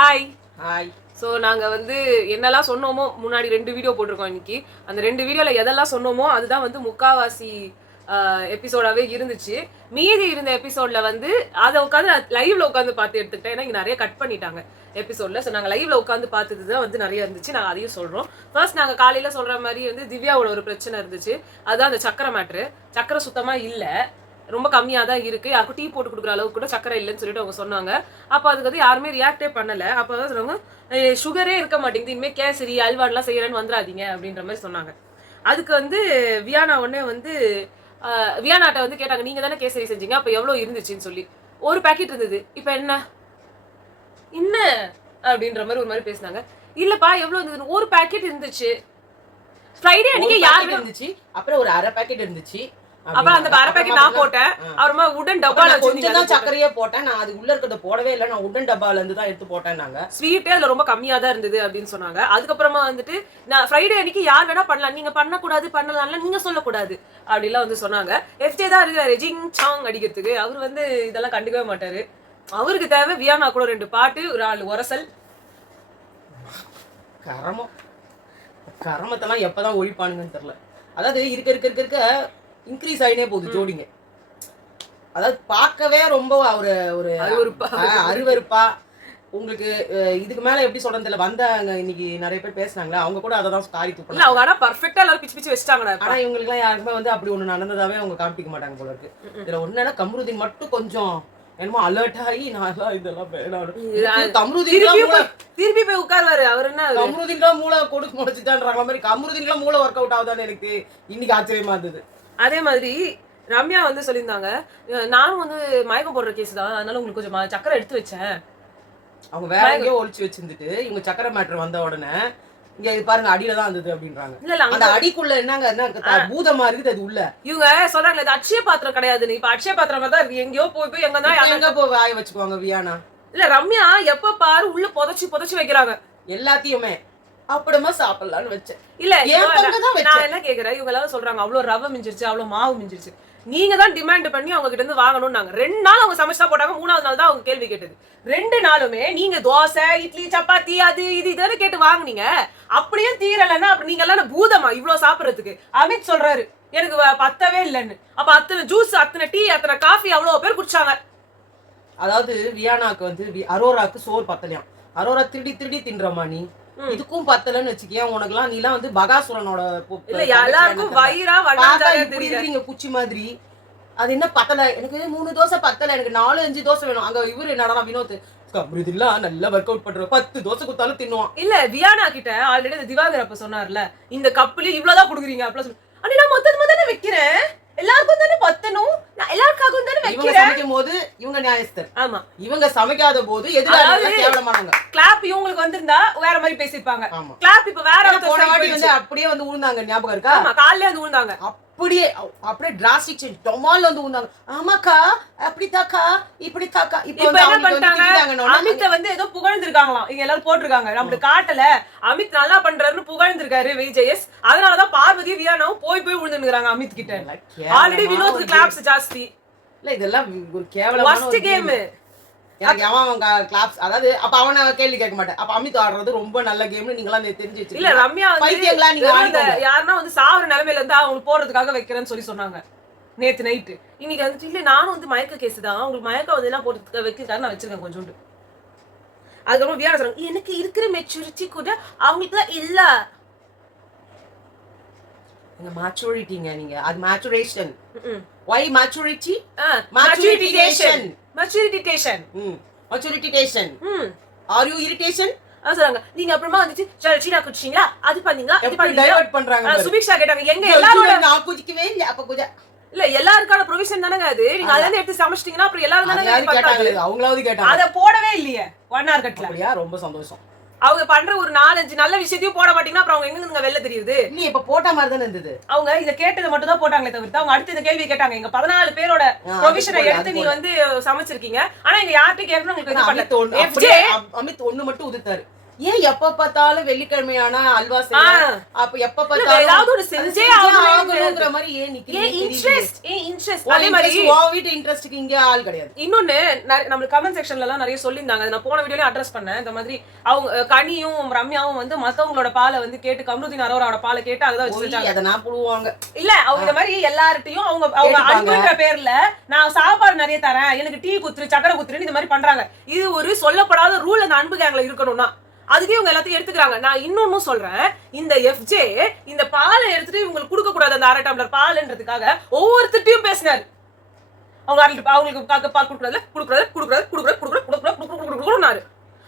Hi. Hi. So நாங்கள் வந்து என்னெல்லாம் சொன்னோமோ முன்னாடி 2 வீடியோ போட்டிருக்கோம் இன்னைக்கு. அந்த 2 வீடியோவில் எதெல்லாம் சொன்னோமோ அதுதான் வந்து முக்காவாசி எபிசோடாகவே இருந்துச்சு. மீதி இருந்த எபிசோடில் வந்து அதை உட்காந்து லைவ்ல உட்காந்து பார்த்து எடுத்துக்கிட்டேன். ஏன்னா இங்கே நிறைய கட் பண்ணிட்டாங்க எபிசோடில். ஸோ நாங்கள் லைவ்ல உட்காந்து பார்த்தது தான் வந்து நிறைய இருந்துச்சு. நாங்கள் அதையும் சொல்கிறோம். ஃபர்ஸ்ட் நாங்கள் காலையில் சொல்கிற மாதிரி வந்து திவ்யாவோட ஒரு பிரச்சனை இருந்துச்சு. அதுதான் அந்த சக்கரை மேட்ரு. சக்கரை சுத்தமாக இல்லை, ரொம்ப கம்மியாக தான் இருக்குது. யாருக்கும் டீ போட்டு கொடுக்குற அளவுக்கு கூட சக்கரை இல்லைன்னு சொல்லிட்டு அவங்க சொன்னாங்க. அப்போ அதுக்கு வந்து யாருமே ரியாக்டே பண்ணலை. அப்போ தான் சொல்லுவாங்க சுகரே இருக்க மாட்டேங்குது, இனிமேல் கேசரி அல்வாடெலாம் செய்கிறேன்னு வந்துடாதீங்க அப்படின்ற மாதிரி சொன்னாங்க. அதுக்கு வந்து வியானா உடனே வந்து வியானாட்ட வந்து கேட்டாங்க, நீங்கள் தானே கேசரி செஞ்சீங்க, அப்போ எவ்வளோ இருந்துச்சுன்னு சொல்லி. ஒரு பேக்கெட் இருந்தது, இப்போ என்ன அப்படின்ற மாதிரி ஒரு மாதிரி பேசினாங்க. இல்லைப்பா எவ்வளோ இருந்தது, ஒரு பேக்கெட் இருந்துச்சு. ஃப்ரைடே அன்னைக்கு யார் இருந்துச்சு, அப்புறம் ஒரு அரை பேக்கெட் இருந்துச்சு. அப்புறம் அந்த அரை பேக்கெட் நான் போட்டேன். அப்புறமா உடன் டப்பால கொஞ்சம் தான் சக்கரையே போட்டேன். நான் அது உள்ள இருக்கிறத போடவே இல்லை, நான் உடன் டப்பால இருந்து தான் எடுத்து போட்டேன். நாங்க ஸ்வீட்டே அதுல ரொம்ப கம்மியா தான் இருந்தது அப்படின்னு சொன்னாங்க. அதுக்கப்புறமா வந்துட்டு நான் ஃப்ரைடே அன்னைக்கு யார் வேணா பண்ணலாம், நீங்க பண்ணக்கூடாது பண்ணலாம்ல நீங்க சொல்லக்கூடாது அப்படிலாம் வந்து சொன்னாங்க. எஃப்ஜே தான் இருக்கிறாரு ஜிங் சாங் அடிக்கிறதுக்கு. அவர் வந்து இதெல்லாம் கண்டுக்கவே மாட்டாரு. அவருக்கு தேவை வியானா கூட 2 பாட்டு, ஒரு 4 உரசல். கரமத்தெல்லாம் எப்பதான் ஒழிப்பானுங்கன்னு தெரியல. அதாவது இருக்க இன்க்ரீஸ் ஆகினே போகுது ஜோடிங்க. அதாவது பார்க்கவே ரொம்ப ஒரு அருவருப்பா. உங்களுக்கு இதுக்கு மேல எப்படி சொல்றது தெரியல. வந்தாங்க இன்னைக்கு நிறைய பேர் பேசுனாங்களா, அவங்க கூட அதை தான் ஸ்டாரி தூக்கணும். அவங்க ஆனா பர்ஃபெக்டா எல்லாரும் பிச்சு பிச்சு வச்சிட்டாங்க. ஆனா இவங்களுக்கு எல்லாம் யாருக்குமே வந்து அப்படி ஒண்ணு நடந்ததாவே அவங்க காமிக்க மாட்டாங்க போல இருக்கு. இதுல ஒண்ணுன்னா கம்ருதீன் மட்டும் கொஞ்சம் என்னமோ அலர்ட் ஆகி நான் இதெல்லாம் திருப்பி போய் உட்காருவாரு. அவர் என்ன கம்ருதீன்லாம் மூளை கொடுக்க முடிச்சுட்டான்ற மாதிரி கம்ருதீன்லாம் மூளை ஒர்க் அவுட் ஆகுதான்னு எனக்கு இன்னைக்கு ஆச்சரியமா இருந்தது. அதே மாதிரி ரம்யா வந்து சொல்லியிருந்தாங்க, நானும் வந்து மயக்கம் போடுற கேஸ் தான், அதனால உங்களுக்கு கொஞ்சம் சக்கரை எடுத்து வச்சேன். அவங்க வேற எங்கேயோ ஒழிச்சு வச்சிருந்துட்டு இவங்க சக்கரை மேட்டர் வந்த உடனே இங்க பாருங்க அடியில தான் இருந்தது அப்படின்றாங்க. அந்த அடிக்குள்ள என்னங்க பூதமா இருக்குது அது உள்ள. இவங்க சொல்றாங்க இது அட்சய பாத்திரம் கிடையாதுன்னு. இப்ப அட்சய பாத்திரமா தான் இருக்கு. எங்கேயோ போய் எங்க போய் வாய வச்சுக்குவாங்க வியானா. இல்ல ரம்யா எப்ப பாரு உள்ள புதைச்சு வைக்கிறாங்க எல்லாத்தையுமே. அப்படிமா சாப்பிடலான்னு வச்சேன். இல்ல நான் என்ன கேக்குறேன், இவங்க எல்லாரும் சொல்றாங்க அவ்வளவு ரவை மிஞ்சிருச்சு, அவ்வளவு மாவு மிஞ்சிருச்சு. நீங்க தான் டிமாண்ட் பண்ணி அவங்க கிட்ட இருந்து வாங்கணும்னாங்க. 2 நாள் அவங்க சமைச்சா போட்டாங்க. 3ஆவது நாள் தான் அவங்க கேள்வி கேட்டது. 2 நாளுமே நீங்க தோசை இட்லி சப்பாத்தி அது இது கேட்டு வாங்குனீங்க. அப்படியும் தீரலன்னா அப்புறம் நீங்க எல்லாம் பூதமா இவ்வளவு சாப்பிடறதுக்கு. அமித் சொல்றாரு எனக்கு பத்தவே இல்லைன்னு. அப்ப அத்தனை ஜூஸ் அத்தனை டீ அத்தனை காஃபி அவ்வளவு பேர் குடிச்சாங்க. அதாவது வியானாக்கு வந்து அரோராக்கு சோறு பத்தலையாம். அரோரா திருடி தின்றமா நீ இதுக்கும் பத்தலன்னு வச்சுக்கேன். உனக்கு எல்லாம் நீலாம் வந்து பகாசுரனோட எல்லாருக்கும் வயிறா வளர்ந்துறீங்க குச்சி மாதிரி. அது என்ன பத்தல, எனக்கு 3 தோசை பத்தல, எனக்கு 4-5 தோசை வேணும். அங்க இவரு என்னடா வினோத் நல்லா ஒர்க் அவுட் பண்ற 10 தோசை குத்தாலும் தின்னுவான். இல்ல வியானா கிட்ட ஆல்ரெடி இந்த திவாகர் அப்ப சொன்னார்ல, இந்த கப்புல இவ்வளவுதான் குடுக்குறீங்க அப்படி அண்ணா நான் மொத்தமா தானே வைக்கிறேன், எல்லாருக்கும் தானே பத்தணும், நான் எல்லாருக்காகவும் தானே வைக்கிறேன். சமைக்கும் போது இவங்க நியாயஸ்தர். ஆமா, இவங்க சமைக்காத போது எதிராக கேவலமானவங்க. கிளாப் இவங்களுக்கு வந்திருந்தா வேற மாதிரி பேசிருப்பாங்க. கிளாப் இப்ப வேற போன வாட்டி வந்து அப்படியே வந்து ஊழ்ந்தாங்க, ஞாபகம் இருக்கா? ஆமா, காலையில வந்து ஊழ்ந்தாங்க. அப்படியே டிராஸ்டிக் சேஞ்ச் டொமால் வந்து ஊழ்ந்தாங்க. ஆமாக்கா அப்படி தாக்கா இப்படி தாக்கா. இப்ப என்ன பண்ணிட்டாங்க, அமித் வந்து ஏதோ புகழ்ந்திருக்காங்களாம். இங்க எல்லாரும் போட்டிருக்காங்க, நம்மளுக்கு காட்டல அமித் நல்லா பண்றாருன்னு புகழ்ந்திருக்காரு விஜயஸ். அதனாலதான் பார்வதி வியானாவும் போய் விழுந்துருக்காங்க அமித் கிட்ட. ஆல்ரெடி வினோத்துக்கு கிளாப்ஸ் ஜாஸ்தி. இல்ல இதெல்லாம் ஒரு கேவலமான கேம். எனக்கு அவன் கிளாப்ஸ், அதாவது அப்ப அவனை கேள்வி கேட்க மாட்டேன். அப்ப அமித் ஆடுறது ரொம்ப நல்ல கேம்னு நீங்களாம் தெரிஞ்சு வச்சு. இல்ல ரம்யா பைத்தியங்களா நீங்க யாருன்னா வந்து சாவர நிலைமையில இருந்தா அவங்க போறதுக்காக வைக்கிறேன்னு சொல்லி சொன்னாங்க நேத்து நைட்டு. இன்னைக்கு வந்துட்டு இல்ல நானும் வந்து மயக்க கேஸ் தான், உங்களுக்கு மயக்கம் வந்து என்ன போட்டு வைக்கிறதுக்காக நான் வச்சிருக்கேன் கொஞ்சோண்டு. அதுக்கப்புறம் வியானா சொல்றாங்க எனக்கு இருக்கிற மெச்சூரிட்டி கூட அவங்களுக்கு இல்ல. maturity-ங்க நீங்க அது maturation. why maturity? maturation. are you irritation? சொல்றாங்க நீங்க அப்புறமா வந்துச்சு சீனா குடிச்சீங்களா அது பண்ணீங்களா இது பண்ணீங்களா டைவர்ட் பண்றாங்க. சுபிக்ஷா கேட்டாங்க எங்க எல்லாரோட நான் குடிக்கவே இல்ல. அப்ப குஜ இல்ல எல்லாருக்கான ப்ரொவிஷன் தானங்க அது. நீங்க அதல இருந்து எடுத்து சமைச்சிட்டீங்கன்னா அப்புறம் எல்லாரும் தானங்க கேட்டாங்க. அவங்களாவது கேட்டாங்க. அத போடவே இல்லையே 1 hour கட்டல. அப்படியே ரொம்ப சந்தோஷம். அவங்க பண்ற ஒரு 4-5 நல்ல விஷயத்தையும் போட மாட்டீங்கன்னா அப்புறம் அவங்க எங்க நீங்க வெளில தெரியுது. நீ இப்ப போட்ட மாதிரி தான இருந்தது. அவங்க இத கேட்டது மட்டும் தான் போட்டாங்களே தவிர அவங்க அடுத்து இந்த கேள்வி கேட்டாங்க எங்க 14 பேரோட ப்ரொவிஷனை எடுத்து நீ வந்து சமைச்சிருக்கீங்க, ஆனா எங்க யார்கிட்ட கேட்கணும் உங்களுக்கு இது பண்ணல. அமித் ஒண்ணு மட்டும் உதிர்த்தாரு. ஏன் எப்ப பார்த்தாலும் வெள்ளிக்கிழமையான அல்வா செய்ய அப்ப எப்ப ஏதாவது பார்த்தாலும் ஒரு செஞ்சே ஆகணுங்கிற மாதிரி ஏன் இன்ட்ரெஸ்ட் அதே மாதிரி வீட்டு இன்ட்ரெஸ்ட்க்கு இங்க ஆள் கிடையாது. இன்னொன்னு நம்மளுக்கு கமெண்ட் செக்ஷன்ல எல்லாம் நிறைய சொல்லியிருந்தாங்க, நான் போன வீடியோலயும் அட்ரஸ் பண்ணேன். இந்த மாதிரி அவங்க கனியும் ரம்யாவும் வந்து மத்தவங்களோட பாலை வந்து கேட்டு கமருதீன் அரோராவோட பாலை கேட்டு அதை வச்சு செஞ்சாங்க. அதை நான் புடுவாங்க இல்ல அவங்க இந்த மாதிரி எல்லார்ட்டையும் அவங்க அன்புன்ற பேர்ல நான் சாப்பாடு நிறைய தரேன், எனக்கு டீ குத்துரு சக்கரை குத்துருன்னு இந்த மாதிரி பண்றாங்க. இது ஒரு சொல்லப்படாத ரூல் அந்த அன்பு கேங்ல இருக்கணும்னா அதுக்கே இவங்க எல்லாத்தையும் எடுத்துக்கிறாங்க. நான் இன்னொன்னும் சொல்றேன், இந்த எஃப்ஜே இந்த பாலை எடுத்துட்டு இவங்களுக்கு கொடுக்க கூடாது அந்த 1/2 டம்ளர் பால்ன்றதுக்காக ஒவ்வொருத்திட்டையும் பேசினாரு. அவங்களுக்கு பால் கொடுக்கூடாது.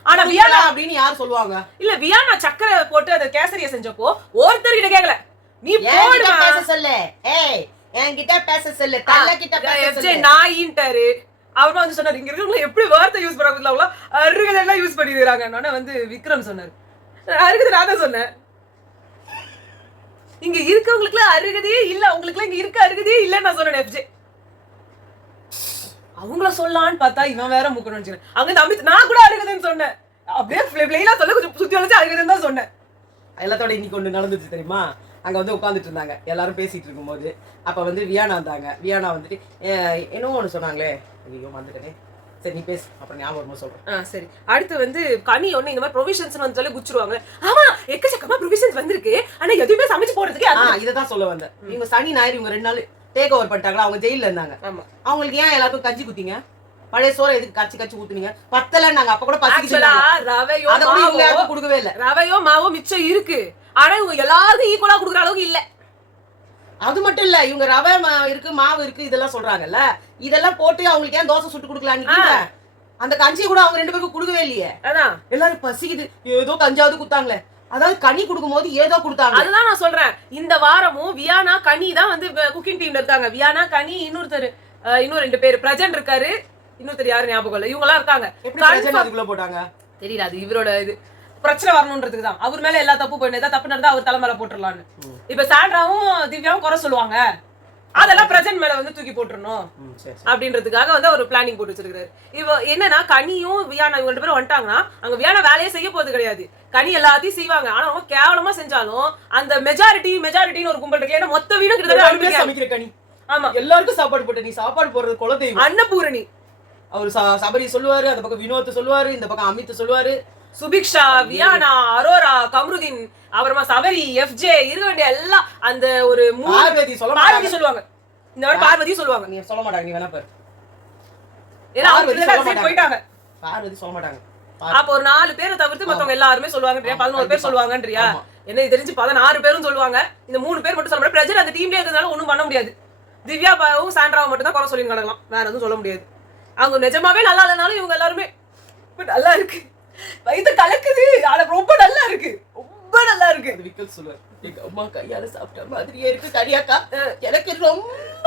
ஆனா வியானா அப்படின்னு யார் சொல்லுவாங்க? இல்ல வியானா சக்கரை போட்டு அந்த கேசரிய செஞ்சப்போ ஒருத்தர்கிட்ட கேட்கல, நீ போடுமா பேச சொல்லு, ஏய் என்கிட்ட பேச சொல்லு, தல்ல கிட்ட பேச சொல்லு. நாயின்ட்டாரு. அவரும் வந்து சொன்னாரு, இங்க இருக்கவங்க எப்படி வார்த்தை யூஸ் பண்றாங்க, அருகதெல்லாம் யூஸ் பண்ணிடுறாங்க. வந்து விக்ரம் சொன்னாரு, அருகதை நான் தான் சொன்னேன், இங்க இருக்கவங்களுக்கு எல்லாம் அருகதையே இல்ல, உங்களுக்கு எல்லாம் இங்க இருக்க அருகதையே இல்லன்னு நான் சொன்னேன். எஃப்ஜே அவங்கள சொல்லலான்னு பார்த்தா இவன் வேற முக்கணும்னு அங்க அமித் நான் கூட அருகதைன்னு சொன்னேன். அப்படியே பிளெயினா சொல்ல கொஞ்சம் சுத்தி வளைச்சு அருகதைன்னு தான் சொன்னேன். எல்லாத்தோட இன்னைக்கு ஒண்ணு நடந்துச்சு தெரியுமா? அங்க வந்து உட்காந்துட்டு இருந்தாங்க எல்லாரும் பேசிட்டு இருக்கும்போது, அப்ப வந்து வியானா வந்தாங்க. வியானா வந்துட்டு என்னவோ ஒண்ணு சொன்னாங்களே, ஐயோ வந்துட்டேனே, சரி நீ பேசு, அப்புறம் ஞாபகமா சொல்றேன். சரி. அடுத்து வந்து கனி ஒண்ணு இந்த மாதிரி ப்ரொவிஷன்ஸ் வந்து சொல்லி குச்சிருவாங்க. ஆமா எக்கச்சக்கமா ப்ரொவிஷன்ஸ் வந்திருக்கு, ஆனா எதுவுமே சமைச்சு போறதுக்கு இததான் சொல்ல வந்தேன். இவங்க சனி ஞாயிறு இவங்க 2 நாள் டேக் ஓவர் பண்ணிட்டாங்களா, அவங்க ஜெயில இருந்தாங்க. அவங்களுக்கு ஏன் எல்லாருக்கும் கஞ்சி குத்திங்க? பழைய சோறை எதுக்கு கச்சி ஊத்துனீங்க? பத்தலன்னாங்க. அப்ப கூட பசிக்கு கொடுக்கவே இல்ல. ரவையோ மாவோ மிச்சம் இருக்கு, ஆனா இவங்க எல்லாருக்கும் ஈக்குவலா குடுக்குற அளவுக்கு இல்ல. அது மட்டும் இல்ல, இவங்க ரவை இருக்கு மாவு இருக்கு இதெல்லாம் சொல்றாங்கல்ல, இதெல்லாம் போட்டு அவங்களுக்கு ஏன் தோசை சுட்டு கொடுக்கலான்னு அந்த கஞ்சியை கூட அவங்க 2 பேருக்கும் கொடுக்கவே இல்லையே. அதான் எல்லாரும் பசிக்குது ஏதோ கஞ்சாவது குத்தாங்களே, அதாவது கனி கொடுக்கும் போது ஏதோ கொடுத்தாங்க. அதுதான் நான் சொல்றேன், இந்த வாரமும் வியானா கனி தான் வந்து குக்கிங் டீம்ல இருக்காங்க. வியானா கனி இன்னும் 2 பேர் பிரஜன் இருக்காரு, இன்னொருத்தர் யாரு ஞாபகம் இல்ல, இவங்க எல்லாம் இருக்காங்க. எப்படி போட்டாங்க தெரியல, அது இவரோட இது பிரச்சனை வரணும்ன்றதுக்கு தான். அவர் மேல எல்லா தப்பு பண்ணி ஏதாவது தப்பு நடந்தா அவர் தலைமையில போட்டுடலான்னு. இப்ப சாண்ட்ராவும் திவ்யாவும் குறை சொல்லுவாங்க, அதெல்லாம் பிரஜன் மேல வந்து தூக்கி போட்டுறணும் அப்படின்றதுக்காக வந்து அவர் பிளானிங் போட்டு வச்சிருக்காரு. இவ என்னன்னா கனியும் வியானா இவங்க 2 பேரும் வந்துட்டாங்கன்னா அங்க வியானா வேலையே செய்ய போறது கிடையாது, கனி எல்லாத்தையும் செய்வாங்க. ஆனா அவங்க கேவலமா செஞ்சாலும் அந்த மெஜாரிட்டின்னு ஒரு கும்பல் இருக்கு. ஏன்னா மொத்த வீடும் கிட்ட சமைக்கிற கனி. ஆமா, எல்லாருக்கும் சாப்பாடு போட்டு நீ சாப்பாடு போடுறது குலதெய்வம் அன்னபூரணி. அவர் சபரி சொல்லுவாரு, அந்த பக்கம் வினோத் சொல்லுவாரு, இந்த பக்கம் அமித் சொல்லுவாரு, சுபிக்ஷா, வியானா, அரோரா, கமருதீன், அப்புறமா சபரி, எஃப்ஜே இருக்க வேண்டிய எல்லாம் அந்த ஒரு பார்வதி சொல்லுவாங்க. இந்த மாதிரி பார்வதி சொல்லுவாங்க. நீ சொல்ல மாட்டாங்க, நீ வேணா பாரு. ஏன்னா அவங்க போயிட்டாங்க, பார்வதி சொல்ல மாட்டாங்க. அப்ப ஒரு 4 பேரை தவிர்த்து மத்தவங்க எல்லாருமே சொல்லுவாங்க. 11 பேர் சொல்லுவாங்கன்றியா? என்ன தெரிஞ்சு 16 பேரும் சொல்லுவாங்க. இந்த 3 பேர் மட்டும் சொல்ல முடியாது. பிரஜன் அந்த டீம்லயே இருக்கிறதுனால ஒண்ணும் பண்ண முடியாது. திவ்யா பாவும் சாண்ட்ராவும் மட்டும் தான் குறை சொல்லி கிடக்கலாம், வேற எதுவும் சொல்ல முடியாது. அவங்க நிஜமாவே நல்லா இல்லைனாலும் இவங்க எல்லாருமே நல்லா இருக்கு, வயிற்று கலக்குது, ஆனா ரொம்ப நல்லா இருக்கு, ரொம்ப நல்லா இருக்கு. விக்கல் சொல்லுவார், எங்க அம்மா கையால சாப்பிட்ட மாதிரியே இருக்கு தனியாக்கா, எனக்கு ரொம்ப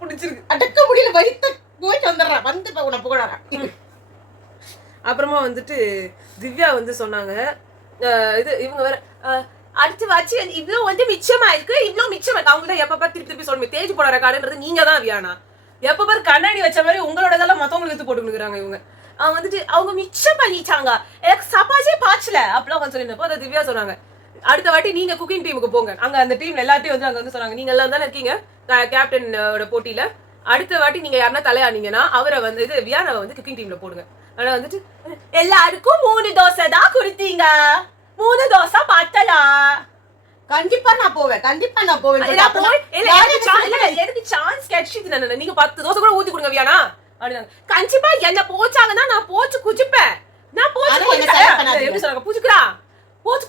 பிடிச்சிருக்கு, அடக்க முடியல, வயிற்று போயிட்டு வந்துடுறேன், வந்து உன புகழறேன். அப்புறமா வந்துட்டு திவ்யா வந்து சொன்னாங்க, இது இவங்க வேற அடுத்து வச்சு இவ்வளவு வந்து மிச்சமா இருக்கு, இவ்வளவு மிச்சமா இருக்கு. அவங்கள்ட்ட எப்ப திருப்பி சொல்லுங்க, தேஜ் போட ரெக்கார்டுன்றது நீங்க தான் வியானா. எப்ப பாரு கண்ணாடி வச்ச மாதிரி உங்களோட இதெல்லாம் மத்தவங்களுக்கு எடுத்து போட்டுக்கிறாங்க இவங்க. அவங்க வந்துட்டு அவங்க மிச்சம் பண்ணிட்டாங்க, எனக்கு சப்பாச்சே பாச்சல அப்படிலாம் சொல்லியிருந்தப்போ அதை திவ்யா சொன்னாங்க, அடுத்த வாட்டி நீங்க குக்கிங் டீமுக்கு போங்க. அங்க அந்த டீம்ல எல்லாத்தையும் வந்து அங்க வந்து சொன்னாங்க, நீங்க எல்லாம் தானே இருக்கீங்க கேப்டனோட போட்டியில, அடுத்த வாட்டி நீங்க யாருன்னா தலையானீங்கன்னா அவரை வந்து இது வியானாவை வந்து குக்கிங் டீம்ல போடுங்க. ஆனா வந்துட்டு எல்லாருக்கும் 3 தோசை தான் கொடுத்தீங்க, 3 தோசை பத்தலா, கண்டிப்பா நான் போவேன், கண்டிப்பா நான் போவேன். எனக்கு சான்ஸ் கிடைச்சது, நீங்க 10 தோசை கூட ஊத்தி கொடுங்க வியானா அப்படின்னா. கண்டிப்பா என்ன போச்சாங்கன்னா நான் போச்சு குச்சிப்பேன், நான் போச்சு எப்படி சொல்றாங்க, பூச்சுக்குதா போச்சு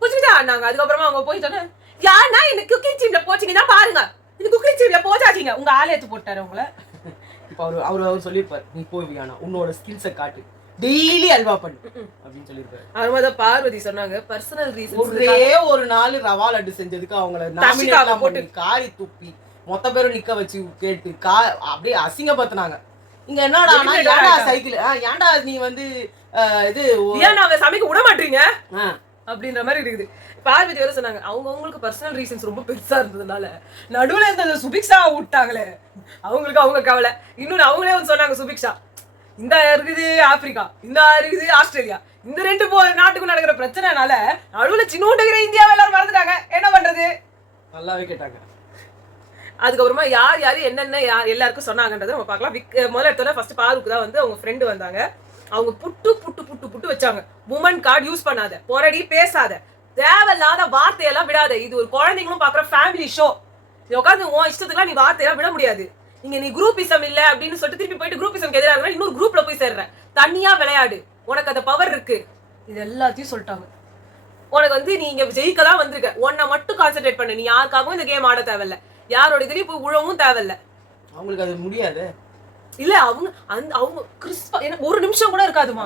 குச்சிக்குதா நாங்க. அதுக்கப்புறமா அவங்க போயிட்டோன்னு யாருன்னா எனக்கு குக்கிங் டீம்ல போச்சீங்கன்னா பாருங்க, இது குக்கிங் டீம்ல போச்சாச்சீங்க, உங்க ஆளை எடுத்து போட்டாரு உங்களை. இப்ப அவர் சொல்லிருப்பாரு, நீ போய் வியானா உன்னோட ஸ்கில்ஸை காட்டு, டெய்லி அல்வா பண்ணு அப்படின்னு சொல்லிருக்காரு. அருமாதான் பார்வதி சொன்னாங்க பர்சனல் ரீசன், ஒரே ஒரு நாள் ரவா லட்டு செஞ்சதுக்கு அவங்கள நாமினேட் போட்டு காரி துப்பி மொத்த பேரும் நிக்க வச்சு கேட்டு அப்படியே அசிங்கப்படுத்தினாங்க. இங்க என்னடா ஏன்டா சைக்கிள், ஏன்டா நீ வந்து இது ஏன்டா சமைக்க விட மாட்டீங்க அப்படின்ற மாதிரி இருக்குது. பார்வதி வேற சொன்னாங்க, அவங்களுக்கு பர்சனல் ரீசன்ஸ் ரொம்ப பெருசா இருந்ததுனால நடுவுல இருந்த சுபிக்ஷா விட்டாங்களே அவங்களுக்கு அவங்க கவலை. இன்னொன்னு அவங்களே வந்து சொன்னாங்க, சுபிக்ஷா இந்த இருக்குது ஆப்பிரிக்கா, இந்த இருக்குது ஆஸ்திரேலியா, இந்த ரெண்டு நாட்டுக்கும் நடக்கிற பிரச்சனைனால நடுவுல சின்னோண்டுகிற இந்தியாவை எல்லாரும் மறந்துட்டாங்க. என்ன பண்றது? நல்லாவே கேட்டாங்க. அதுக்கப்புறமா யார் யாரு என்னென்ன எல்லாருக்கும் சொன்னாங்கன்றதை நம்ம பார்க்கலாம். முதல்ல எடுத்தோட ஃபர்ஸ்ட் பாருக்கு தான் வந்து அவங்க ஃப்ரெண்டு வந்தாங்க. அவங்க புட்டு புட்டு புட்டு புட்டு வச்சாங்க. உமன் கார்டு யூஸ் பண்ணாத, பொறடி பேசாத, தேவையில்லாத வார்த்தையெல்லாம் விடாத, இது ஒரு குழந்தைங்களும் பாக்குற ஃபேமிலி ஷோ, உட்காந்து உன் இஷ்டத்துக்குலாம் நீ வார்த்தையெல்லாம் விட முடியாது, இங்க நீ குரூப்பிசம் இல்ல அப்படின்னு சொல்லிட்டு திருப்பி போயிட்டு குரூப்பிசம்க்கு எதிராக இருந்தா இன்னொரு குரூப்ல போய் சேர்ற, தனியா விளையாடு, உனக்கு அந்த பவர் இருக்கு, இது எல்லாத்தையும் சொல்லிட்டாங்க. உனக்கு வந்து நீ இங்க ஜெயிக்க தான் வந்திருக்க, உன்னை மட்டும் கான்சென்ட்ரேட் பண்ணு, நீ யாருக்காகவும் இந்த கேம் ஆட தேவையில்ல, யாரோட இதுலயும் போய் உழவும் தேவையில்ல. அவங்களுக்கு அது முடியாது இல்ல, அவங்க கிறிஸ்பா ஒரு நிமிஷம் கூட இருக்காதுமா,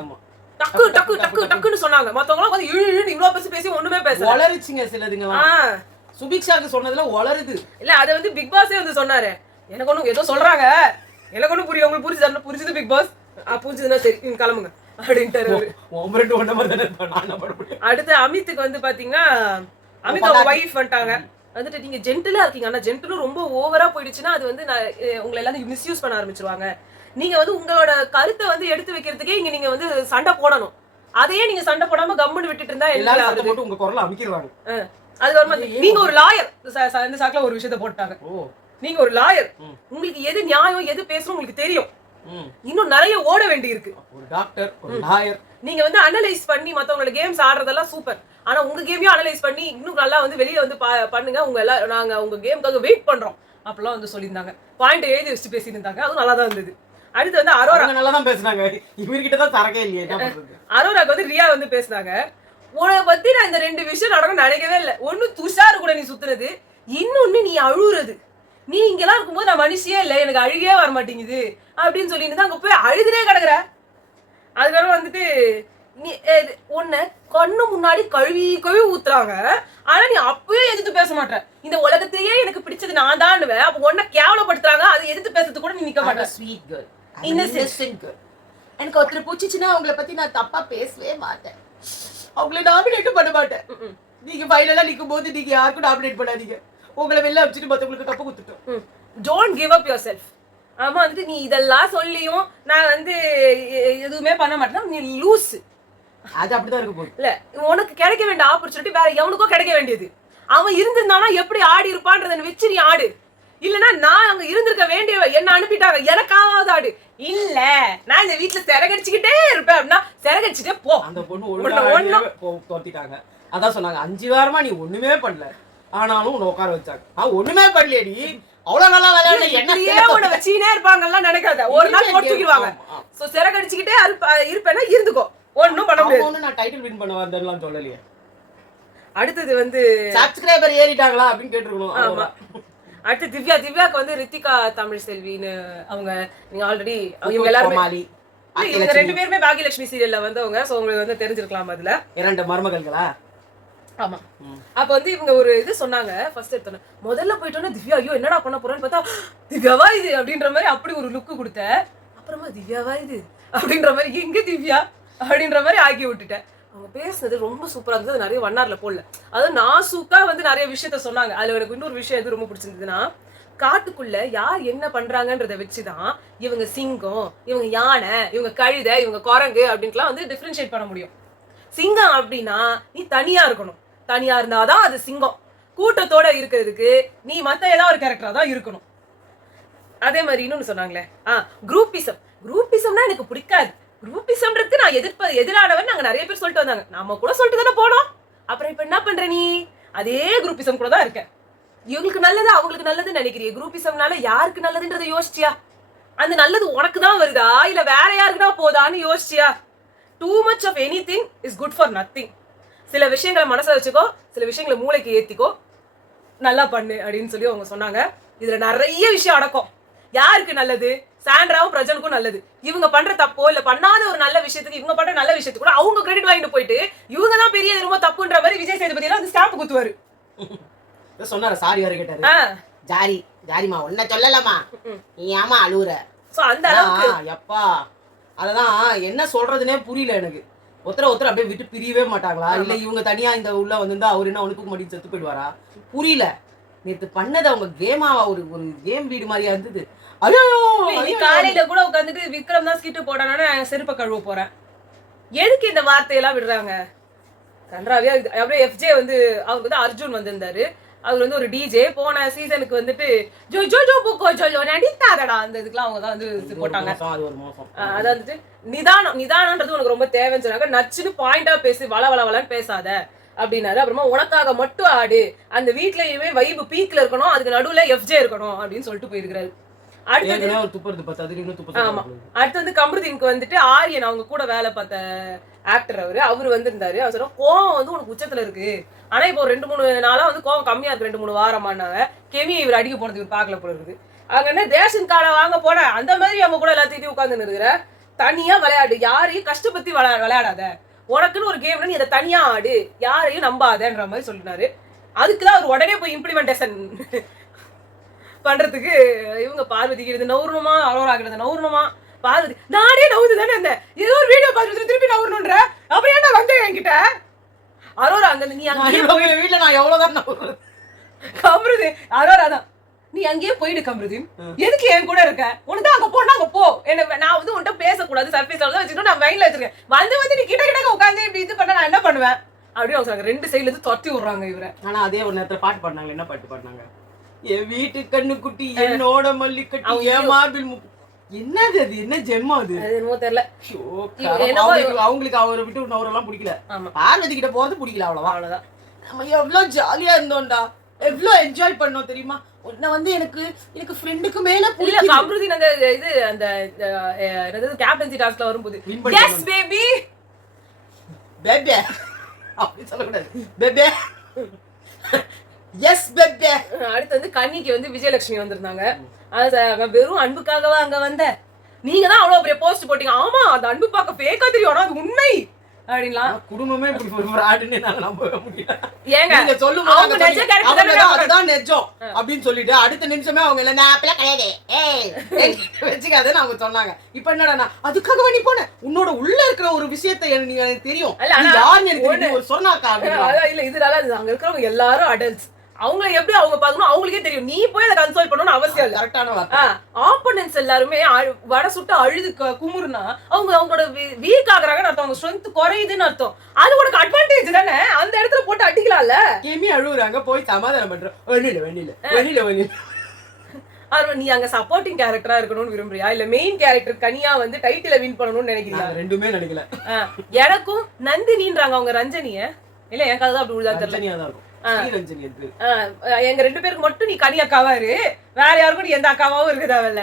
டக்கு டக்கு டக்கு டக்குன்னு சொன்னாங்க. மத்தவங்க வந்து இவ்வளவு பேசி ஒண்ணுமே பேச வளருச்சுங்க சிலதுங்கலாம். சுபிக்ஷாக்கு சொன்னதுல வளருது இல்ல, அத வந்து பிக் பாஸே வந்து சொன்னாரு. எனக்கு ஒண்ணும் ஏதோ சொல்றாங்க, எனக்கு ஒண்ணும் புரியல, உங்களுக்கு புரிஞ்சு புரிஞ்சது பிக் பாஸ், புரிஞ்சதுன்னா சரி கிளம்புங்க அப்படின்ட்டாரு. அடுத்து அமித்துக்கு வந்து பாத்தீங்கன்னா அமித் அவங்க வைஃப் வந்துட்டாங்க. வந்துட்டு நீங்க ஜென்டிலா இருக்கீங்க, ஆனா ஜென்டிலும் ரொம்ப ஓவரா போயிடுச்சுன்னா அது வந்து உங்களை எல்லாரும் மிஸ்யூஸ் பண்ண ஆரம்பிச்சிருவாங்க. நீங்க வந்து உங்களோட கருத்தை வந்து எடுத்து வைக்கிறதுக்கே இங்க நீங்க வந்து சண்டை போடணும், அதையே நீங்க சண்டை போடாம கம்முன்னு விட்டுட்டு இருந்தா எல்லாரும் உங்க குரலை அமைக்கிறாங்க. அது வருமா, நீங்க ஒரு லாயர், இந்த சாக்குல ஒரு விஷயத்த போட்டாங்க, நீங்க ஒரு லாயர், உங்களுக்கு எது நியாயம் எது பேசணும் உங்களுக்கு தெரியும், இன்னும் நிறைய ஓட வேண்டி இருக்கு. ஒரு டாக்டர், ஒரு லாயர், நீங்க வந்து அனலைஸ் பண்ணி மத்தவங்களோட கேம்ஸ் ஆடுறதெல்லாம் சூப்பர், ஆனா உங்க கேமையும் அனலைஸ் பண்ணி இன்னும் நல்லா வந்து வெளியே வந்து பண்ணுங்க, உங்க எல்லாம் நாங்க உங்க கேமுக்காக வெயிட் பண்றோம் அப்படிலாம் வந்து சொல்லியிருந்தாங்க. பாயிண்ட் எழுதி வச்சுட்டு பேசிட்டு இருந்தாங்க, அதுவும் நல்லா தான் இருந்தது. அடுத்து வந்து அரோரா நல்லா தான் பேசுனாங்க, இவர்கிட்ட தான் தரகே இல்லையே. என்ன பண்றது? அரோராக்கு வந்து ரியா வந்து பேசினாங்க, உன்னை பத்தி நான் இந்த ரெண்டு விஷயம் நடக்கும் நினைக்கவே இல்லை, ஒண்ணு துஷாரு கூட நீ சுத்துறது, இன்னொன்னு நீ அழுகுறது, நீ இங்கெல்லாம் இருக்கும்போது நான் மனுஷியே இல்லை, எனக்கு அழுகே வர மாட்டேங்குது அப்படின்னு சொல்லிட்டு அங்க போய் அழுதுனே கிடக்குற. அதுக்கப்புறம் வந்துட்டு நீ உன்னை கண்ணு முன்னாடி கழுவி கழுவி ஊத்துறாங்க, ஆனா நீ அப்பவே எதிர்த்து பேச மாட்ட, இந்த உலகத்திலேயே எனக்கு பிடிச்சது நான் தான்னுவேன், அப்ப உன்னை கேவலப்படுத்துறாங்க, அதை எதிர்த்து பேசுறது கூட நீ நிக்க மாட்ட. ஸ்வீட் கேர்ள், இன்னசென்ட் கேர்ள், எனக்கு ஒருத்தர் பிடிச்சிச்சுன்னா அவங்கள பத்தி நான் தப்பா பேசவே மாட்டேன், அவங்கள டாமினேட்டும் பண்ண மாட்டேன். நீங்க ஃபைனலா நிக்கும் போது நீங்க யாருக்கும் டாமினேட் பண்ணாதீங்க, உங்களை வெளில வச்சுட்டு மத்தவங்களுக்கு கப்பு குத்துட்டோம். Don't give up your self. ஆமா, வந்துட்டு நீ இதெல்லாம் சொல்லியும் நான் வந்து எதுவுமே பண்ண மாட்டேன்னா நீ லூஸ். அது அப்படிதான் இருக்க போகுது. இல்ல, உனக்கு கிடைக்க வேண்டிய ஆப்பர்ச்சுனிட்டி வேற எவனுக்கோ கிடைக்க வேண்டியது, அவன் இருந்திருந்தானா எப்படி ஆடி இருப்பான்றத வச்சு நீ ஆடு, இல்லன்னா நான் அங்க இருந்திருக்க வேண்டிய என்ன அனுப்பிட்டாங்க எனக்காவது ஆடு, இல்ல நான் இந்த வீட்டுல சிறகடிச்சுக்கிட்டே இருப்பேன் அப்படின்னா சிறகடிச்சுட்டே போ. அந்த பொண்ணு தோத்திட்டாங்க, அதான் சொன்னாங்க 5 வாரமா நீ ஒண்ணுமே பண்ணல, ஆனாலும் உன்னை உட்கார வச்சாங்க, ஒண்ணுமே பண்ணலடி, அவ்வளவு நல்லா விளையாட என்னையே உன்னை வச்சுனே இருப்பாங்கலாம் நினைக்காத, ஒரு நாள் போட்டு தூக்கிடுவாங்க. சோ சிறகடிச்சுக்கிட்டே இருப்பேன்னா இருந்துக்கோ, ஒண்ணும் பண்ண முடியாது. நான் டைட்டில் வின் பண்ண வந்தேன்லாம் சொல்லலையே. அடுத்தது வந்து சப்ஸ்கிரைபர் ஏறிட்டாங்களா அப்படின்னு கேட்டிருக்கணும். ஆமா. அடுத்து திவ்யாக்கு வந்து ரித்திகா தமிழ் செல்வின்னு அவங்க, நீங்க ஆல்ரெடி இவங்க எல்லாரும் இவங்க 2 பேருமே பாகியலட்சுமி சீரியல்ல வந்தவங்க, சோ உங்களுக்கு வந்து தெரிஞ்சிருக்கலாம். அதுல 2 மருமகள்களா? ஆமா. அப்ப வந்து இவங்க ஒரு இது சொன்னாங்க, ஃபர்ஸ்ட் எடுத்தோன்னே முதல்ல போயிட்டோன்னா திவ்யா ஐயோ என்னடா பண்ண போறேன்னு பார்த்தா திவ்யாவா இது அப்படின்ற மாதிரி அப்படி ஒரு லுக்கு கொடுத்த, அப்புறமா திவ்யாவா இது அப்படின்ற மாதிரி எங்க திவ்யா அப்படின்ற மாதிரி ஆக்கி விட்டுட்டேன். அவங்க பேசுனது ரொம்ப சூப்பரா இருந்தது, நிறைய வண்ணார்ல போடல, அதாவது நாசூக்கா வந்து நிறைய விஷயத்த சொன்னாங்க. அதுல எனக்கு இன்னொரு விஷயம் எது ரொம்ப பிடிச்சிருந்ததுன்னா, காட்டுக்குள்ள யார் என்ன பண்றாங்கன்றத வச்சுதான் இவங்க சிங்கம், இவங்க யானை, இவங்க கழுதை, இவங்க குரங்கு அப்படின்ட்டுலாம் வந்து டிஃபரன்ஷியேட் பண்ண முடியும். சிங்கம் அப்படின்னா நீ தனியா இருக்கணும், தனியா இருந்தாதான் அது சிங்கம், கூட்டத்தோட இருக்கிறதுக்கு நீ மத்த ஏதாவது ஒரு கேரக்டரா தான் இருக்கணும். அதே மாதிரி இன்னொன்னு சொன்னாங்களே, குரூப்பிசம்னா எனக்கு பிடிக்காது, குரூப்பிசம்ன்றதுக்கு நான் எதிரானவன் நாங்க நிறைய பேர் சொல்லிட்டு வந்தாங்க, நாம கூட சொல்லிட்டு தானே போனோம், அப்புறம் இப்ப என்ன பண்ற நீ அதே குரூப்பிசம் கூட தான் இருக்க, இவங்களுக்கு நல்லது அவங்களுக்கு நல்லதுன்னு நினைக்கிறிய, குரூப்பிசம்னால யாருக்கு நல்லதுன்றதை யோசிச்சியா, அந்த நல்லது உனக்கு தான் வருதா இல்ல வேற யாருக்குன்னா போதான்னு யோசிச்சியா? Too much of anything is good for nothing. சில விஷயங்களை மனசுல வச்சுக்கோ, சில விஷயங்களை மூளைக்கு ஏத்திக்கோ, நல்லா பண்ணு அப்படின்னு சொல்லி அவங்க சொன்னாங்க. இதுல நிறைய விஷயம் அடக்கும். யாருக்கு நல்லது? சாண்ட்ராவும் பிரஜனுக்கும் நல்லது. இவங்க பண்ற தப்போ இல்ல பண்ணாத ஒரு நல்ல விஷயத்துக்கு இவங்க பண்ற நல்ல விஷயத்துக்கு கூட அவங்க கிரெடிட் வாங்கிட்டு போயிட்டு இவங்க தான் பெரிய ரொம்ப தப்புன்ற மாதிரி விஜய் சேதுபதி எல்லாம் வந்து ஸ்டாம்ப் குத்துவாரு. சொன்னாரு, சாரி யாரு கேட்டாரு, ஜாரிமா ஒன்ன சொல்லலாமா, நீ ஏமா அழுவுற, சோ அந்த அளவுக்கு எப்பா அததான் என்ன சொல்றதுனே புரியல எனக்கு. ஒருத்தர் அப்படியே விட்டு பிரியவே மாட்டாங்களா, இல்ல இவங்க தனியா இந்த உள்ள வந்திருந்தா அவரு என்ன அவனுக்கு மாட்டி செத்து போயிடுவாரா, புரியல. நேத்து பண்ணது அவங்க கேமாவா ஒரு கேம் வீடு மாதிரியா இருந்தது. ஐயோ, காலையில கூட உட்காந்துட்டு விக்ரம் தான் ஸ்கிட் போடானே செருப்ப கழுவ போறேன், எதுக்கு இந்த வார்த்தையெல்லாம் விடுறாங்க கன்றாவியா அப்படியே எஃப்ஜே வந்து அவருக்கு வந்து அர்ஜுன் வந்திருந்தாரு. அவர் வந்து ஒரு டிஜே போன சீசனுக்கு வந்துட்டு ஜோ ஜோ ஜோ புக்கோ ஜோ நடித்தாதடா அந்த இதுக்கெல்லாம் அவங்க தான் வந்து போட்டாங்க. அதாவது வந்துட்டு நிதானம்ன்றது உனக்கு ரொம்ப தேவைன்னு சொன்னாங்க. நச்சுன்னு பாயிண்டா பேசி வளன்னு பேசாத அப்படின்னாரு. அப்புறமா உனக்காக மட்டும் ஆடு, அந்த வீட்லயுமே வைபு பீக்ல இருக்கணும், அதுக்கு நடுவுல எஃப்ஜே இருக்கணும் அப்படின்னு சொல்லிட்டு போயிருக்காரு. அடுத்து வந்து கமருதீனுக்கு வந்துட்டு ஆரியன் அவங்க கூட வேலை பார்த்த ஆக்டர் அவரு வந்திருந்தாரு. அவர் சொன்னா கோவம் வந்து உனக்கு உச்சத்துல இருக்கு, ஆனா இப்போ 2-3 நாளா வந்து கோவம் கம்மியா இருக்கு, 2-3 வாரமானாங்க. கெமி இவர் அடிக்க போனது இவர் பாக்கல போல இருக்குது. அங்க என்ன ரேஷன் கார்டை வாங்க போன அந்த மாதிரி அவங்க கூட எல்லாத்தையும் உட்காந்து இருக்கிற. தனியா விளையாடு, யாரையும் கஷ்டப்பத்தி விளையாடாத, உனக்குன்னு ஒரு கேம்ல நீ அதை தனியா ஆடு, யாரையும் நம்பாதன்ற மாதிரி சொல்லினாரு. அதுக்குதான் அவர் உடனே போய் இம்ப்ளிமெண்டேஷன் பண்றதுக்கு இவங்க பார்வதிக்கு இது நவுறணுமா, அரோரா கிட்ட நவுறணுமா, பார்வதி நானே நவுந்து தானே இருந்தேன், ஏதோ ஒரு வீடியோ பார்த்துட்டு திருப்பி நவுறணுன்ற, அப்படியே நான் வந்தேன் என்கிட்ட. அரோரா அங்க நீ அங்கேயே வீட்டுல நான் எவ்வளவுதான் கமருது அரோரா தான், நீ அங்கேயே போயிடு கமருது, எதுக்கு என் கூட இருக்க, உனக்கு அங்க போனா அங்க போ, என்ன நான் வந்து உன்கிட்ட பேசக்கூடாது சர்ஃபேஸ் வச்சுட்டு நான் மைண்ட்ல வச்சிருக்கேன், வந்து நீ கிட்ட உட்காந்து இப்படி இது பண்ண நான் என்ன பண்ணுவேன் அப்படின்னு அவங்க சொல்றாங்க. 2 சைடுல இருந்து தொத்தி விடுறாங்க இவரை. ஆனா அதே ஒரு நேரத்துல பாட்டு பாடினாங்க. என்ன பாட்டு பாடினாங்க? என் வீட்டு கண்ணு குட்டி என்னோட மல்லி கட்டி என் மார்பில் என்னது அது, என்ன ஜென்மம் அது என்னமோ தெரியல. அவங்களுக்கு அவரை விட்டு நவரெல்லாம் பிடிக்கல, பார்வதி கிட்ட போறது பிடிக்கல, அவ்வளவுதான். நம்ம எவ்வளவு ஜாலியா இருந்தோம்டா, எவ்வளவு என்ஜாய் பண்ணோம் தெரியுமா. உன்னை வந்து எனக்கு ஃப்ரெண்டுக்கு மேல புரியல. கமருதீன் அந்த இது அந்த கேப்டன்சி டாஸ்க்ல வரும்போது எஸ் பேபி பேபே அப்படி சொல்லக்கூடாது, பேபே எஸ் பேபே. அடுத்து வந்து கன்னிக்கு வந்து விஜயலட்சுமி வந்திருந்தாங்க. வெறும் அன்புக்காகவா அங்க வந்த, நீங்க தான் அவ்வளவு பெரிய போஸ்ட் போட்டீங்க, ஆமா அந்த அன்பு பார்க்க ஃபேக்கா தெரியும், அது உண்மை அப்படின்லாம். குடும்பமே இப்படி ஃப்ராடுன்னு நாங்க நம்பவே முடியல. ஏங்க நீங்க சொல்லும்போது அதுதான் நெஜம் அப்படின்னு சொல்லிட்டு அடுத்த நிமிஷமே அவங்க இல்ல நான் அப்பலாம் கிடையாது வச்சுக்காதேன்னு அவங்க சொன்னாங்க. இப்ப என்னடா அதுக்காக நீ போன, உன்னோட உள்ள இருக்கிற ஒரு விஷயத்தை எனக்கு தெரியும், யாருன்னு எனக்கு ஒரு சொன்னாக்கா இல்ல. இதனால அங்க இருக்கிறவங்க எல்லாரும் அடல்ட்ஸ், அவங்களை எப்படி அவங்க பாக்கணும் அவங்களுக்கே தெரியும், நீ போய் அதை கன்சோல் பண்ணணும்னு அவசியம் இல்ல. கரெக்டான ஆப்போனன்ட்ஸ் எல்லாருமே வட சுட்டு அழுது குமுறுனா அவங்களோட வீக் ஆகுறாங்கன்னு அர்த்தம், அவங்க ஸ்ட்ரென்த் குறையுதுன்னு அர்த்தம். அது உனக்கு அட்வான்டேஜ் தானே, அந்த இடத்துல போட்டு அடிக்கலாம்ல. கேமி அழுகுறாங்க, போய் சமாதானம் பண்றோம், வெண்ணில நீ அங்க சப்போர்ட்டிங் கேரக்டரா இருக்கணும்னு விரும்புறியா, இல்ல மெயின் கேரக்டர் கனியா வந்து டைட்டில வின் பண்ணணும்னு நினைக்கிறீங்க? ரெண்டுமே நினைக்கல. எனக்கும் நந்தினின்றாங்க அவங்க ரஞ்சனிய, இல்ல எனக்கு அதுதான் அப்படி உள்ளதா தெரியல. எங்க 2 பேருக்கு மட்டும் நீ கனி அக்காவா இரு, வேற யாருக்கும் நீ எந்த அக்காவாவும் இருக்க தேவையில்ல.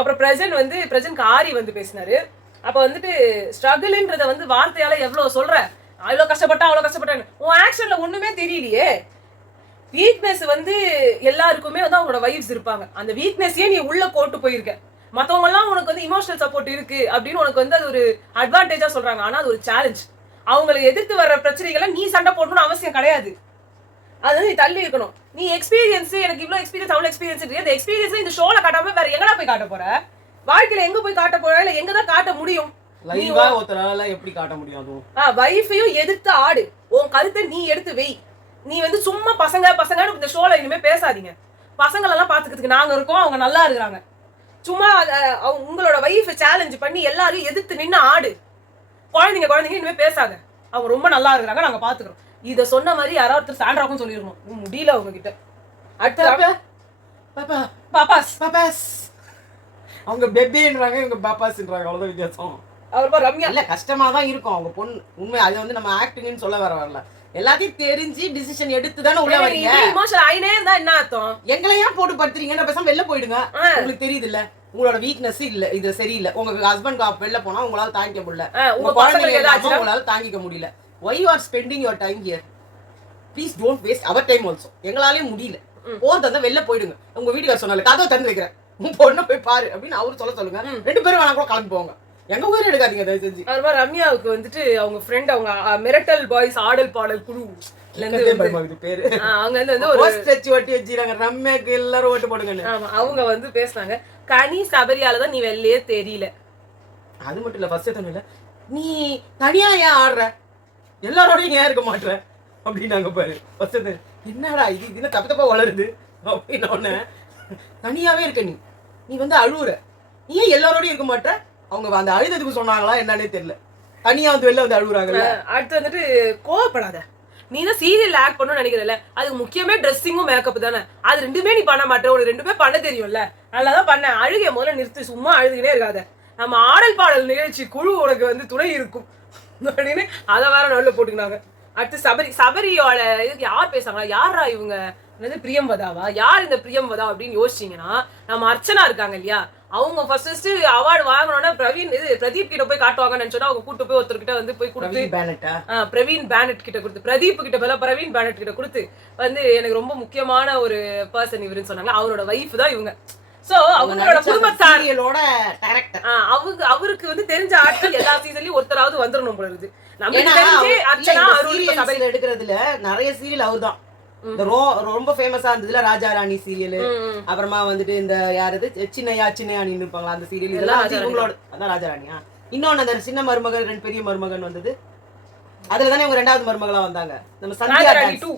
அப்புறம் பிரசன்ட் ஆரி வந்து பேசினாரு. அப்ப வந்துட்டு ஸ்ட்ரகிள்ன்றத வந்து வார்த்தையால எவ்வளவு சொல்ற, அவ்வளவு கஷ்டப்பட்டேன், உன் ஆக்ஷன்ல ஒண்ணுமே தெரியலையே. வீக்னஸ் வந்து எல்லாருக்குமே வந்து அவங்களோட வைஃப்ஸ் இருப்பாங்க, அந்த வீக்னஸையே நீ உள்ள போட்டு போயிருக்க. மத்தவங்க எல்லாம் உனக்கு வந்து இமோஷனல் சப்போர்ட் இருக்கு அப்படின்னு உனக்கு வந்து அது ஒரு அட்வான்டேஜா சொல்றாங்க, ஆனா அது ஒரு சேலஞ்ச். அவங்களை எதிர்த்து வர்ற பிரச்சனைகளை நீ சண்டை போடணும்னு அவசியம் கிடையாது, அது நீ தள்ளி இருக்கணும். நீ எக்ஸ்பீரியன்ஸ், எனக்கு இவ்வளவு எக்ஸ்பீரியன்ஸ் அவ்வளவு எக்ஸ்பீரியன்ஸ் இருக்கு, அந்த எக்ஸ்பீரியன்ஸ் இந்த ஷோல காட்டாம வேற எங்கடா போய் காட்ட போற, வாழ்க்கையில எங்க போய் காட்ட போற, இல்ல எங்கதான் காட்ட முடியும், லைவா ஒருத்தரால எப்படி காட்ட முடியும்? அதுவும் வைஃபையும் எதிர்த்து ஆடு, உன் கருத்தை நீ எடுத்து வை. நீ வந்து சும்மா பசங்க இந்த ஷோல இனிமே பேசாதீங்க, பசங்களெல்லாம் பாத்துக்கிறதுக்கு நாங்க இருக்கோம், அவங்க நல்லா இருக்கிறாங்க. சும்மா உங்களோட வைஃபை சேலஞ்ச் பண்ணி எல்லாரும் எதிர்த்து நின்று ஆடு. குழந்தைங்க இனிமே பேசாத, அவங்க ரொம்ப நல்லா இருக்கிறாங்க, நாங்க பாத்துக்கிறோம். இத சொன்ன மாதிரி யாராவது சாண்ட்ராக்கும் சொல்லிருக்கணும், முடியல அவங்க கிட்ட. அடுத்து பாப்பாஸ் அவங்க பெபேன்றாங்க, இவங்க பாப்பாஸ்ன்றாங்க, அவ்வளவுதான் வித்தியாசம். அவர்பா ரம்யா இல்ல கஷ்டமா தான் இருக்கும் அவங்க பொண்ணு, உண்மை. அது வந்து நம்ம ஆக்டிங்னு சொல்ல வரல, எல்லாத்தையும் தெரிஞ்சு டிசிஷன் எடுத்து தானே உள்ள வரீங்க. இமோஷனல் ஆயினே இருந்தா என்ன அர்த்தம்? எங்களை ஏன் போட்டு படுத்துறீங்க, நான் பேசாம வெளில போயிடுங்க. உங்களுக்கு தெரியுது இல்ல உங்களோட வீக்னஸ் இல்ல, இது சரியில்லை, உங்க ஹஸ்பண்ட் வெளில போனா உங்களால தாங்கிக்க முடியல, உங்க குழந்தைங்க உங்களால தாங்கிக்க முடியல. why you are spending your time here? please don't waste our time also. எங்களாலயும் முடியல, போறதா வெளில போயிடுங்க. உங்க வீட்டுக்கார சொன்னால கதவை திறந்து வைக்கிறேன், உன் பொண்ணை போய் பாரு அப்படின்னு அவரு சொல்லுங்க. 2 பேரும் வேணா கூட கிளம்பி போங்க, எங்க உயிரை எடுக்காதீங்க தயவு செஞ்சு. அது மாதிரி ரம்யாவுக்கு வந்துட்டு அவங்க ஃப்ரெண்ட், அவங்க மிரட்டல் பாய்ஸ் ஆடல் பாடல் குழு பேரு, அவங்க வந்து ஒரு ஸ்ட்ரெச் ஓட்டி வச்சிருக்காங்க, ரம்யாக்கு எல்லாரும் ஓட்டு போடுங்க. அவங்க வந்து பேசுனாங்க, கனி சபரியாலதான் நீ வெளியே தெரியல. அது மட்டும் இல்ல, ஃபர்ஸ்ட் இல்ல நீ தனியா ஏன் ஆடுற, எல்லாரோடையும் ஏன் இருக்க மாட்டேற அப்படின்னாங்க பாரு. ஃபர்ஸ்ட் என்னடா இது என்ன தப்பா வளருது அப்படின்னு, தனியாவே இருக்க நீ வந்து அழுவுற, நீ ஏன் எல்லாரோடையும் இருக்க மாட்டேற, அவங்க அந்த அழுததுக்கு சொன்னாங்களா என்னன்னே தெரியல. தனியா வந்து வெளில வந்து அழுகுறாங்கல்ல. அடுத்து வந்துட்டு கோவப்படாத, நீ தான் சீரியல் ஆக்ட் பண்ணணும்னு நினைக்கிறல, அதுக்கு முக்கியமே ட்ரெஸ்ஸிங்கும் மேக்கப் தானே, அது ரெண்டுமே நீ பண்ண மாட்டே, உனக்கு ரெண்டுமே பண்ண தெரியும்ல, நல்லா தான் பண்ண, அழுகிய முதல்ல நிறுத்து, சும்மா அழுதுகிட்டே இருக்காத, நம்ம ஆடல் பாடல் நிகழ்ச்சி குழு உனக்கு வந்து துணை இருக்கும் அப்படின்னு அதை வேற நல்ல போட்டுக்கினாங்க. அடுத்து சபரியோட இதுக்கு யார் பேசுறாங்களா, யாரா இவங்க, என்னது பிரியம்பதாவா, யார் இந்த பிரியம்பதா அப்படின்னு யோசிச்சீங்கன்னா, நம்ம அர்ச்சனா இருக்காங்க இல்லையா, அவங்க ஃபர்ஸ்ட் அவார்டு வாங்கணும்னா பிரதீப் கிட்ட போய் காட்டுவாங்கன்னு நினைச்சோன்னா அவங்க கூட்டு போய் ஒருத்தர்கிட்ட வந்து போய் கொடுத்து பிரவீன் பேனட் கிட்ட கொடுத்து, பிரதீப் கிட்ட பதிலா பிரவீன் பேனட் கிட்ட கொடுத்து வந்து எனக்கு ரொம்ப முக்கியமான ஒரு பர்சன் இவருன்னு சொன்னாங்க. அவரோட வைஃப் தான் இவங்க. சோ அவங்களோட குடும்பத்தாரியோட டைரக்டர் அவருக்கு வந்து தெரிஞ்ச ஆட்கள் எல்லா சீசன்லயும் ஒருத்தராவது வந்துடணும் போல இருக்கு. நமக்கு தெரிஞ்சு அர்ச்சனா அருள் சபையில எடுக்கிறதுல நிறைய சீரியல் அவர்தான் ரொம்ப ஃபேமஸா இருந்ததுல, ராஜா ராணி சீரியல், அப்புறமா வந்துட்டு இந்த யாரது சின்னையான்னு இருப்பாங்களா அந்த சீரியல், இதெல்லாம் இவங்களோட அதான் ராஜா ராணியா. இன்னொன்னு அந்த சின்ன மருமகள் ரெண்டு பெரிய மருமகன் வந்தது, அதுல தானே இவங்க ரெண்டாவது மருமகளா வந்தாங்க, நம்ம சந்தியா டான்ஸ்.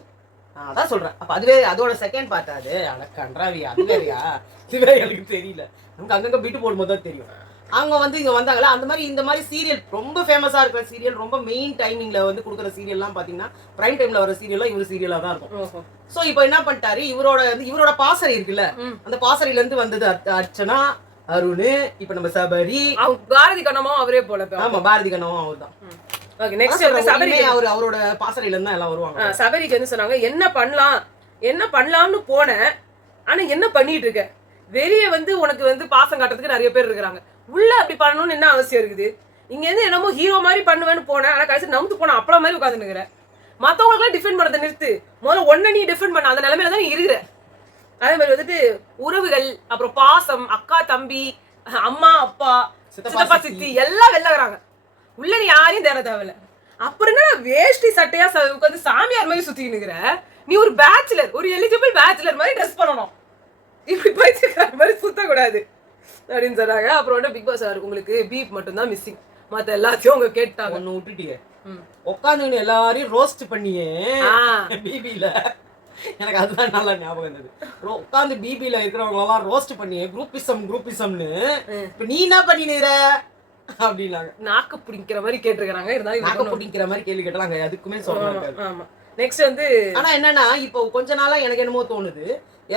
அதான் சொல்றேன். அப்ப அதுவே அதோட செகண்ட் பார்ட். அது கன்றாவியா, அது வேறையா, இதுவே எனக்கு தெரியல, நமக்கு அங்கங்க பீட்டு போடும்போது தான் தெரியும். அவங்க வந்து இங்க வந்தாங்களா, அந்த மாதிரி இந்த மாதிரி சீரியல் ரொம்ப ஃபேமஸா இருக்கிற சீரியல், ரொம்ப மெயின் டைமிங்ல வந்து கொடுக்குற சீரியல்லாம் பாத்தீங்கன்னா பிரைம் டைம்ல வர சீரியல்லாம் இவரு சீரியலா தான் இருக்கும். சோ இப்போ என்ன பண்ணிட்டாரு, இவரோட பாசறை இருக்குல்ல, அந்த பாசறையில இருந்து வந்தது அர்ச்சனா, அருண், இப்ப நம்ம சபரி, பாரதி கண்ணமும் அவரே போல. ஆமா, பாரதி கண்ணமும் அவர் தான். ஓகே, நெக்ஸ்ட் சபரி அவரோட பாசறையில இருந்து எல்லாம் வருவாங்க. சபரிக்கு வந்து சொன்னாங்க என்ன பண்ணலாம்னு போனேன், ஆனா என்ன பண்ணிட்டு இருக்க, வெளியே வந்து உனக்கு வந்து பாசம் காட்டுறதுக்கு நிறைய பேர் இருக்கிறாங்க, உள்ள அப்படி பண்ணணும்னு என்ன அவசியம் இருக்குது, இங்க இருந்து என்னமோ ஹீரோ மாதிரி பண்ணுவேன்னு போனேன், ஆனா கடைசி நமுத்து போன அப்பள மாதிரி உட்காந்து நிக்கிற, மத்தவங்களுக்குலாம் டிஃபெண்ட் பண்ணதை நிறுத்து, முதல்ல ஒன்ன நீ டிஃபெண்ட் பண்ண, அந்த நிலைமையில தான் நீ இருக்கிற. அதே மாதிரி வந்துட்டு உறவுகள், அப்புறம் பாசம், அக்கா தம்பி, அம்மா அப்பா, சித்தப்பா சித்தி எல்லாம் வெளிலகிறாங்க, உள்ள நீ யாரையும் தேட தேவையில்ல. அப்புறம் என்ன வேஷ்டி சட்டையா உட்காந்து சாமியார் மாதிரி சுத்திட்டு நிக்கிற, நீ ஒரு பேச்சுலர், ஒரு எலிஜிபிள் பேச்சுலர் மாதிரி ட்ரெஸ் பண்ணணும், இப்படி பைத்தியக்கார மாதிரி சுத்தக்கூடாது அப்படின்னு சொன்னாங்க. அப்புறம் வந்து பிக் பாஸ் சார் உங்களுக்கு பீப் மட்டும் தான் மிஸ்ஸிங், மத்த எல்லாத்தையும் அவங்க கேட்டாங்க. ஒன்னு விட்டுட்டீங்க, உட்காந்து எல்லாரையும் ரோஸ்ட் பண்ணியே பிபில, எனக்கு அதுதான் நல்லா ஞாபகம் இருந்தது. உட்காந்து பிபில இருக்கிறவங்க எல்லாம் ரோஸ்ட் பண்ணியே குரூப்பிசம்னு, இப்ப நீ என்ன பண்ணிடுற அப்படின்னாங்க. நாக்கு பிடிக்கிற மாதிரி கேட்டிருக்காங்க, இருந்தாலும் நாக்கு பிடிக்கிற மாதிரி கேள்வி கேட்டாங்க, அதுக்குமே சொல்றாங்க. ஆமா, நெக்ஸ்ட் வந்து ஆனா என்னன்னா, இப்போ கொஞ்ச நாளா எனக்கு என்னமோ தோணுது,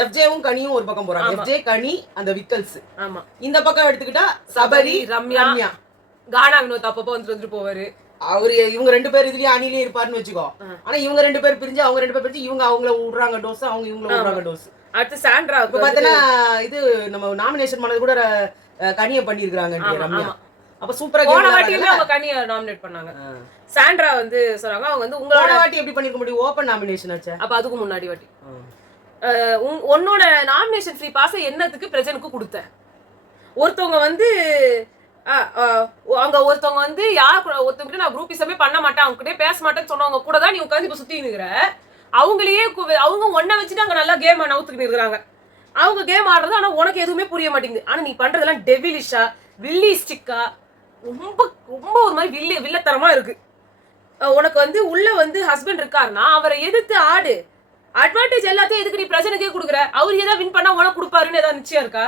எஃப்ஜேவும் கனியும் ஒரு பக்கம் போறாங்க, எஃப்ஜே கனி அந்த விக்கல்ஸ், ஆமா, இந்த பக்கம் எடுத்துக்கிட்டா சபரி ரம்யா, கானா வினோத் அப்பப்போ வந்துட்டு போவாரு, அவரு இவங்க ரெண்டு பேர் இதுலயே அணிலே இருப்பாருன்னு வச்சுக்கோ. ஆனா இவங்க ரெண்டு பேர் பிரிஞ்சு, அவங்க ரெண்டு பேர் பிரிஞ்சு, இவங்க அவங்கள விடுறாங்க டோஸ், அவங்க இவங்கள விடுறாங்க டோஸ். அடுத்து சாண்ட்ரா இப்ப பாத்தீங்கன்னா இது நம்ம நாமினேஷன் பண்ணது கூட கனிய பண்ணிருக்காங்க ரம்யா. அப்ப சூப்பரா போன வாட்டியுமே அவங்க கனியை நாமினேட் பண்ணாங்க. சாண்ட்ரா வந்து சொன்னாங்க அவங்க வந்து உங்களோட வாட்டி எப்படி பண்ணிருக்க முடியும், ஓபன் நாமினேஷன் ஆச்சு. அப்ப அதுக்கு முன்னாடி வாட்டி உன்னோட நாமினேஷன் ஃப்ரீ பாஸ் என்னத்துக்கு பிரஜனுக்கு கொடுத்த, ஒருத்தவங்க வந்து அங்க ஒருத்தவங்க வந்து ஒருத்தவங்க நான் குரூப்பிசமே பண்ண மாட்டேன், அவங்க கிட்டே பேச மாட்டேன்னு சொன்னவங்க கூட தான் நீ உட்காந்து இப்ப சுத்தி நிக்கிற, அவங்களையே அவங்க ஒன்ன வச்சுட்டு அங்க நல்லா கேம் நவுத்துக்கிட்டு இருக்கிறாங்க, அவங்க கேம் ஆடுறது, ஆனா உனக்கு எதுவுமே புரிய மாட்டேங்குது, ஆனா நீ பண்றதெல்லாம் டெவிலிஷா வில்லிஸ்டிக்கா ரொம்ப ரொம்ப ஒரு மாதிரி வில்லத்தரமா இருக்கு. உனக்கு வந்து உள்ள வந்து ஹஸ்பண்ட் இருக்காருன்னா அவரை எதிர்த்து ஆடு, அட்வான்டேஜ் எல்லாத்தையும் எதுக்கு நீ பிரச்சனைக்கே கொடுக்குற, அவர் ஏதாவது வின் பண்ணா உனக்கு கொடுப்பாருன்னு ஏதாவது நிச்சயம் இருக்கா?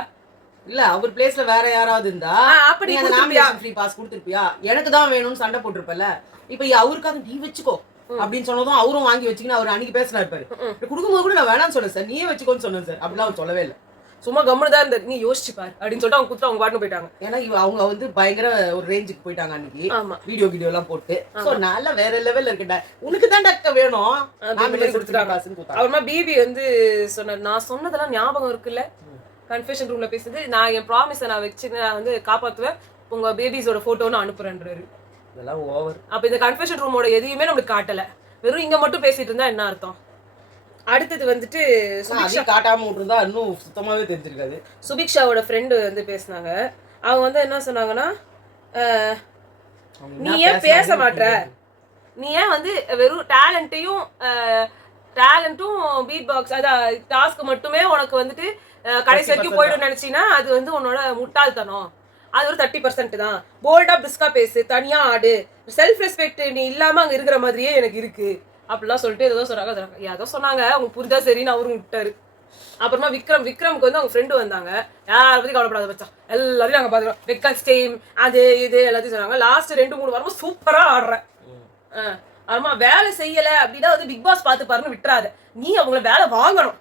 இல்ல அவர் பிளேஸ்ல வேற யாராவது இருந்தா அப்படி நாமினேஷன் ஃப்ரீ பாஸ் கொடுத்திருப்பியா, எனக்கு தான் வேணும்னு சண்டை போட்டிருப்பல. இப்ப அவருக்காக நீ வச்சுக்கோ அப்படின்னு சொன்னதும் அவரும் வாங்கி வச்சுக்கின்னு அவர் அன்னைக்கு பேசினா இருப்பாரு, கொடுக்கும்போது கூட நான் வேணாம்னு சொன்னேன் சார், நீயே வச்சுக்கோன்னு சொன்னேன் சார், அப்படிலாம் அவர் சொல்லவே இல்லை, சும்மா கம்முனு தான் இருந்தாரு, நீ யோசிச்சுப்பாரு அப்படின்னு சொல்லிட்டு அவங்க குத்து அவங்க பாட்டு போயிட்டாங்க. ஏன்னா அவங்க வந்து பயங்கர ஒரு ரேஞ்சுக்கு போயிட்டாங்க அன்னைக்கு, வீடியோ எல்லாம் போட்டு, சோ நல்ல வேற லெவல்ல இருக்கட்டா, உனக்கு தான் டக்க வேணும் அப்புறமா பிபி வந்து சொன்ன, நான் சொன்னதெல்லாம் ஞாபகம் இருக்குல்ல, கன்ஃபெஷன் ரூம்ல பேசுது, நான் என் ப்ராமிஸை நான் வச்சு நான் வந்து காப்பாத்துவேன், உங்க பேபிஸோட போட்டோன்னு அனுப்புறேன்றாரு. இதெல்லாம் ஓவர். அப்ப இந்த கன்ஃபெஷன் ரூமோட எதையுமே நம்மளுக்கு காட்டல, வெறும் இங்க மட்டும் பேசிட்டு இருந்தா என்ன அர்த்தம்? அடுத்தது வந்துட்டு சுபிக்ஷா காட்டாம விட்டுருந்தா இன்னும் சுத்தமாவே தெரிஞ்சிருக்காது. சுபிக்ஷாவோட ஃப்ரெண்டு வந்து பேசினாங்க, அவங்க வந்து என்ன சொன்னாங்கன்னா, நீ ஏன் பேச மாட்ற, நீ ஏன் வந்து வெறும் டேலண்ட்டும் பீட் பாக்ஸ் அதான் டாஸ்க் மட்டுமே உனக்கு வந்துட்டு கடைசி வரைக்கும் போயிடும் நினைச்சீங்கன்னா அது வந்து உன்னோட முட்டாள்தனம், அது ஒரு 30% தான், போல்டா பிரிஸ்கா பேசு, தனியா ஆடு, செல்ஃப் ரெஸ்பெக்ட் நீ இல்லாம அங்க இருக்கிற மாதிரியே எனக்கு இருக்கு அப்படிலாம் சொல்லிட்டு ஏதோ சொன்னாங்க. ஏதோ சொன்னாங்க, அவங்க புரிஞ்சா சரின்னு அவரும் விட்டாரு. அப்புறமா விக்ரமுக்கு வந்து அவங்க ஃப்ரெண்டு வந்தாங்க. யாரை பத்தி கவலைப்படாத பச்சா, எல்லாத்தையும் நாங்க பாத்துக்கிறோம். வெக்கல்ஸ் டீம் அது இது எல்லாத்தையும் சொன்னாங்க. லாஸ்ட் 2-3 வாரமும் சூப்பரா ஆடுறேன். அம்மா வேலை செய்யல அப்படின்னா வந்து பிக் பாஸ் பார்த்து பாருன்னு விட்டுறாத. நீ அவங்கள வேலை வாங்கணும்.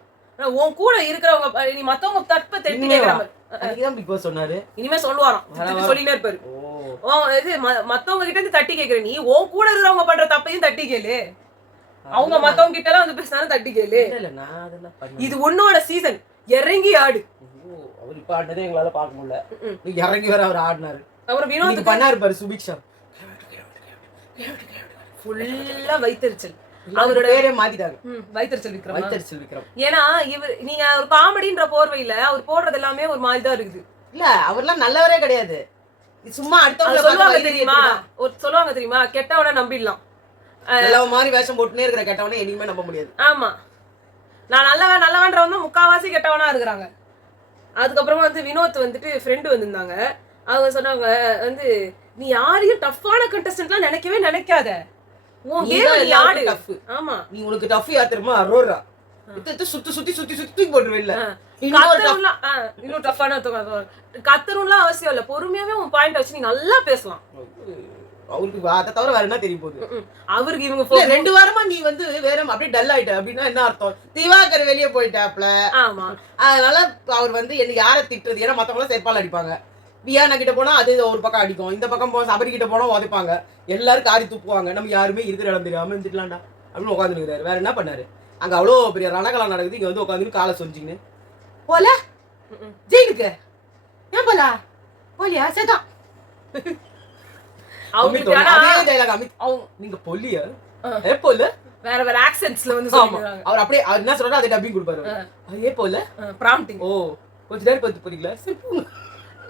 உன் கூட இருக்கிறவங்க நீ மத்தவங்க தப்ப தெரிஞ்சு கேட்கற பிக் பாஸ் சொன்னாரு. இனிமே சொல்லுவாராம், சொல்லினே இருப்பாரு. இது மத்தவங்க கிட்ட இருந்து தட்டி கேக்குற நீ உன் கூட இருக்கிறவங்க பண்ற தப்பையும் தட்டி கேளு. அவங்க மத்தவங்க கிட்ட எல்லாம் வந்து பேசினாலும் தட்டி கேளு. இது உன்னோட சீசன், இறங்கி ஆடு. அவர் இப்ப ஆடுனதே எங்களால பார்க்க முடியல. இறங்கி வர அவர் ஆடினாரு. அப்புறம் வினோத் பண்ணாரு பாரு சுபிக்ஷா, ஃபுல்லா வைத்தறிச்சல். அவரோட பேரே மாத்திட்டாங்க, வைத்தறிச்சல் விக்ரம். ஏன்னா நீங்க ஒரு காமெடின்ற போர்வையில அவர் போடுறது எல்லாமே ஒரு மாதிரி தான் இருக்குது. இல்ல அவர்லாம் நல்லவரே கிடையாது. சும்மா அடுத்தவங்க சொல்லுவாங்க தெரியுமா, கெட்டவனை நம்பிடலாம். நல்லவ மாதிரி வேஷம் போட்டுனே இருக்கிற கெட்டவனை என்னைக்குமே நம்ப முடியாது. ஆமா, நான் நல்லவன்றவன் தான் முக்காவாசி கெட்டவனா இருக்கிறாங்க. அதுக்கப்புறமா வந்து வினோத் வந்துட்டு ஃப்ரெண்டு வந்திருந்தாங்க. அவங்க சொன்னாங்க வந்து நீ யாரையும் டஃப்பான கண்டஸ்டன்ட்லாம் நினைக்கவே நினைக்காத. உன் கேம் நீ ஆடு. ஆமா, நீ உனக்கு டஃப் யாத்திரமா அரோரா சுத்தி போட்டுருவே. இல்ல இன்னும் டஃப்பான கத்தணும்லாம் அவசியம் இல்ல. பொறுமையாவே உன் பாயிண்ட் வச்சு நீ நல்லா பேசலாம். அவருக்கு அதை தவிர வேற என்ன தெரியும் போகுது அவருக்கு? இவங்க 2 வாரமா நீ வந்து வேற அப்படியே டல் ஆயிட்ட அப்படின்னா என்ன அர்த்தம்? திவாகர் வெளியே போயிட்டாப்ல. ஆமா, அதனால அவர் வந்து என்ன யாரை திட்டுறது? ஏன்னா மத்தவங்க செருப்பால் அடிப்பாங்க. வியானா கிட்ட போனா அது ஒரு பக்கம் அடிக்கும், இந்த பக்கம் சபரி கிட்ட போனா உதைப்பாங்க, எல்லாரும் காரி துப்புவாங்க. நம்ம யாருமே இருக்கிற இடம் தெரியாம இருந்துக்கலாம்டா அப்படின்னு உட்காந்துருக்காரு. வேற என்ன பண்ணாரு? அங்க அவ்வளோ பெரிய ரணகலம் நடக்குது, இங்க வந்து உட்காந்து காலை சொஞ்சிங்கன்னு போல ஜெயிலுக்கு ஏன் போல போலியா சேதான் நீங்க பொல்லியா போல வேற வேற ஆக்சென்ட்ஸ்ல வந்து சொல்றாங்க. அவர் அப்படியே அவர் என்ன சொல்றாரோ அதை டப்பிங் கொடுப்பாரு. ஏ போல பிராம்ப்டிங். ஓ கொஞ்ச நேரம் பார்த்து போறீங்களா?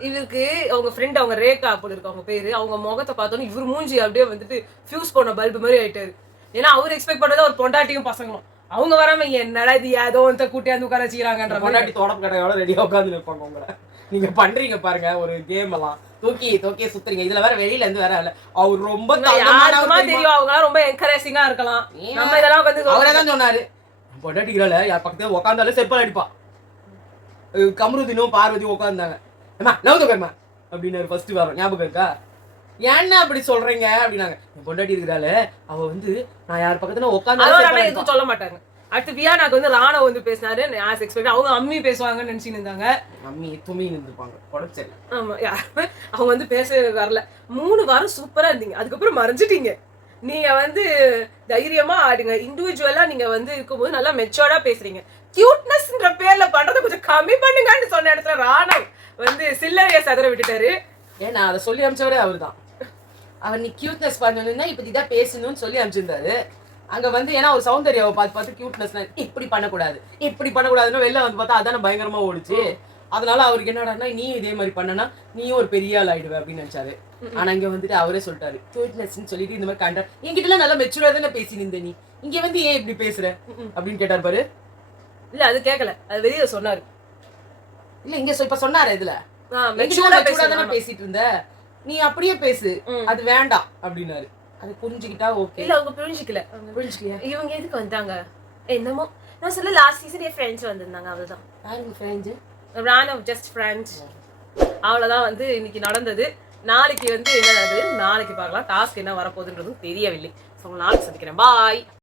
இவருக்கு அவங்க ஃப்ரெண்ட், அவங்க ரேகா போல இருக்கு அவங்க பேரு. அவங்க முகத்தை பார்த்தோன்னு இவர் மூஞ்சி அப்படியே வந்துட்டு ஃபியூஸ் பண்ண பல்பு மாதிரி ஆயிட்டாரு. ஏன்னா அவர் எக்ஸ்பெக்ட் பண்ணது ஒரு பொண்டாட்டியும் பசங்களும். அவங்க வராம என்னடா இது ஏதோ வந்து கூட்டியாந்து உட்கார வச்சுக்கிறாங்கன்ற பொண்டாட்டி தோடம் கடையோட ரெடியா உட்காந்து இருப்பாங்க. உங்களை நீங்க பண்றீங்க பாருங்க ஒரு கேம் எல்லாம் தூக்கி சுத்துறீங்க. இதுல வேற வெளியில இருந்து வேற இல்ல. அவர் ரொம்ப தெரியும், அவங்க ரொம்ப என்கரேஜிங்கா இருக்கலாம். நம்ம இதெல்லாம் வந்து அவரேதான் சொன்னாரு, பொண்டாட்டிக்கிறால யார் பக்கத்துல உட்காந்தாலும் செருப்பால் அடிப்பா. கமருதீனும் பார்வதி உட்காந்தாங்க. ஏமா நவுது பேருமா அப்படின்னாரு ஃபர்ஸ்ட் வாரம், ஞாபகம் இருக்கா? ஏன்னா அப்படி சொல்றீங்க அப்படின்னாங்க. என் பொண்டாட்டி இருக்கிறால அவ வந்து நான் யார் பக்கத்துல உட்காந்து எதுவும் சொல்ல மாட்டாங்க. அடுத்து வியானாக்கு வந்து ராணா வந்து பேசினாரு. அவங்க அம்மி பேசுவாங்கன்னு நினைச்சுன்னு இருந்தாங்க. அம்மி துமி இருந்துப்பாங்க உடம்பு சரி. ஆமா, யாருமே அவங்க வந்து பேசவே வரல. 3 வாரம் சூப்பரா இருந்தீங்க, அதுக்கப்புறம் மறைஞ்சிட்டீங்க. நீங்க வந்து தைரியமா ஆடுங்க. இண்டிவிஜுவலா நீங்க வந்து இருக்கும்போது நல்லா மெச்சோர்டா பேசுறீங்க. கியூட்னஸ்ன்ற பேர்ல பண்றதை கொஞ்சம் கம்மி பண்ணுங்கன்னு சொன்ன இடத்துல ராணா வந்து சில்லறைய சதற விட்டுட்டாரு. ஏன்னா அதை சொல்லி அனுப்பிச்சவரே அவர் தான். அவர் நீ கியூட்னஸ் பண்ணணும்னா இப்ப இதான் பேசணும்னு சொல்லி அனுப்பிச்சிருந்தாரு. அங்க வந்து ஏன்னா ஒரு சௌந்தர்யாவை பார்த்து கியூட்னஸ் இப்படி பண்ணக்கூடாதுன்னு வெளில வந்து பார்த்தா அதான பயங்கரமா ஓடிச்சு. அதனால அவருக்கு என்னடான்னா நீ இதே மாதிரி பண்ணனா நீயும் ஒரு பெரிய ஆள் ஆயிடுவே அப்படின்னு நினைச்சாரு. ஆனா இங்க வந்துட்டு அவரே சொல்லிட்டாரு கியூட்னஸ் சொல்லிட்டு இந்த மாதிரி கண்ட என்கிட்ட எல்லாம் நல்லா மெச்சூரா தானே பேசி நின்ற நீ இங்க வந்து ஏன் இப்படி பேசுற அப்படின்னு கேட்டாரு பாரு. இல்ல அது கேட்கல, அது வெளியில சொன்னாரு. இல்ல இங்க இப்ப சொன்னாரு இதுல மெச்சூரா தானே பேசிட்டு இருந்த நீ அப்படியே பேசு அது வேண்டாம் அப்படின்னாரு. அது புரிஞ்சுக்கிட்டா ஓகே. இல்ல அவங்க புரிஞ்சுக்கலையா? இவங்க எதுக்கு வந்தாங்க என்னமோ நான் சொல்ல லாஸ்ட் சீசன் என் ஃப்ரெண்ட்ஸ் வந்திருந்தாங்க. அவ்வளவுதான். யாரு ஃப்ரெண்ட்ஸ்? Rana just friends. அவ்வளவுதான் வந்து இன்னைக்கு நடந்தது. நாளைக்கு வந்து என்ன நடந்தது நாளைக்கு பார்க்கலாம். டாஸ்க் என்ன வரப்போகுதுன்றதும் தெரியவில்லை. நாளைக்கு சந்திக்கிறேன். பாய்.